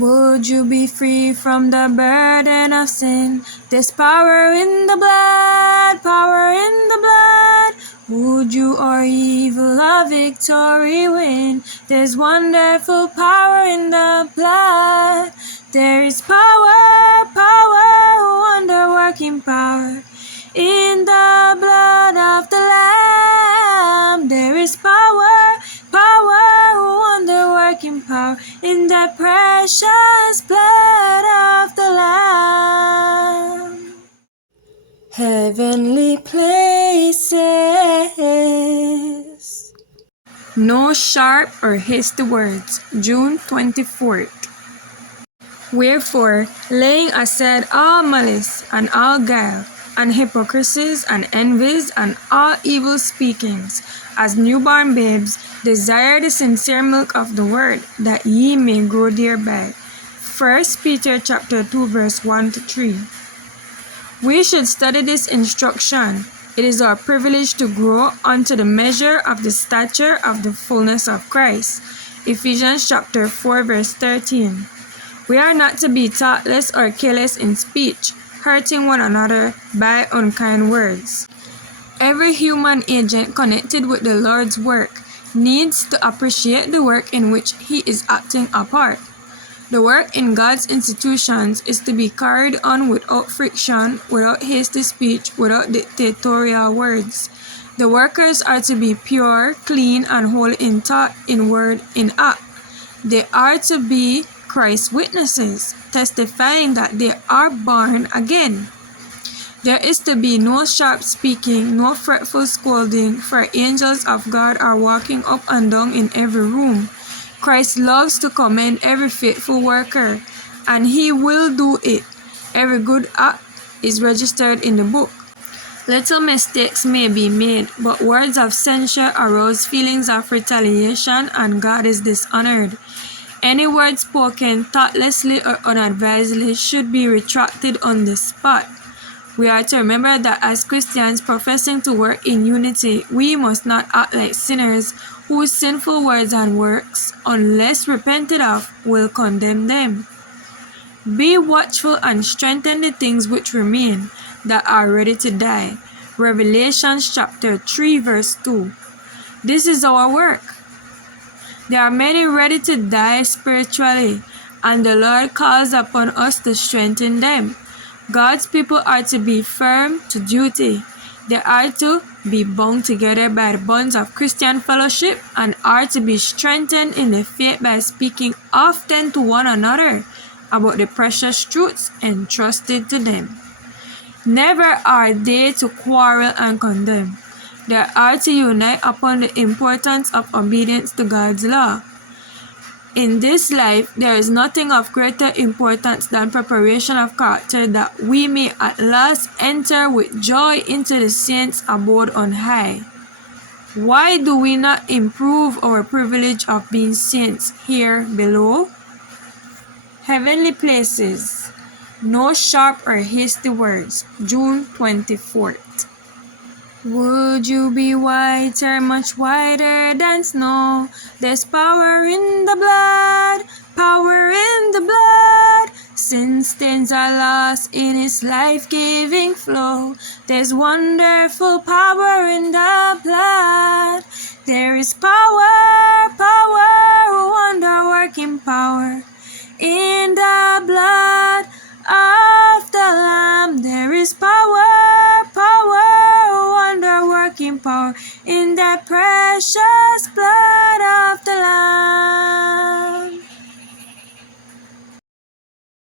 Would you be free from the burden of sin? There's power in the blood, power in the blood. Would you or evil a victory win? There's wonderful power in the blood. There is power, power, wonder-working power in the blood of the Lamb. There is power, power, wonder-working power in the precious blood of the Lamb. Heavenly places. No sharp or hasty words. June 24th. Wherefore, laying aside all malice and all guile, and hypocrisies and envies and all evil speakings, as newborn babes, desire the sincere milk of the word, that ye may grow thereby. 1 Peter chapter 2 verse 1-3. We should study this instruction. It is our privilege to grow unto the measure of the stature of the fulness of Christ. Ephesians chapter 4 verse 13. We are not to be thoughtless or careless in speech, hurting one another by unkind words. Every human agent connected with the Lord's work needs to appreciate the work in which he is acting a part. The work in God's institutions is to be carried on without friction, without hasty speech, without dictatorial words. The workers are to be pure, clean, and holy in thought, in word, in act. They are to be Christ's witnesses, testifying that they are born again. There is to be no sharp speaking, no fretful scolding, for angels of God are walking up and down in every room. Christ loves to commend every faithful worker, and he will do it. Every good act is registered in the book. Little mistakes may be made, but words of censure arouse feelings of retaliation, and God is dishonored. Any word spoken thoughtlessly or unadvisedly should be retracted on the spot. We are to remember that as Christians professing to work in unity, we must not act like sinners whose sinful words and works, unless repented of, will condemn them. Be watchful and strengthen the things which remain, that are ready to die. Revelation chapter 3 verse 2. This is our work. There are many ready to die spiritually, and the Lord calls upon us to strengthen them. God's people are to be firm to duty. They are to be bound together by the bonds of Christian fellowship, and are to be strengthened in the faith by speaking often to one another about the precious truths entrusted to them. Never are they to quarrel and condemn. They are to unite upon the importance of obedience to God's law. In this life, there is nothing of greater importance than preparation of character, that we may at last enter with joy into the saints' abode on high. Why do we not improve our privilege of being saints here below? Heavenly places. No sharp or hasty words. June 24th. Would you be whiter, much whiter than snow? There's power in the blood, power in the blood. Sin stains are lost in its life-giving flow. There's wonderful power in the blood. There is power, power, wonder-working power in the blood of the Lamb. There is power, power, wonder-working power in the precious blood of the Lamb.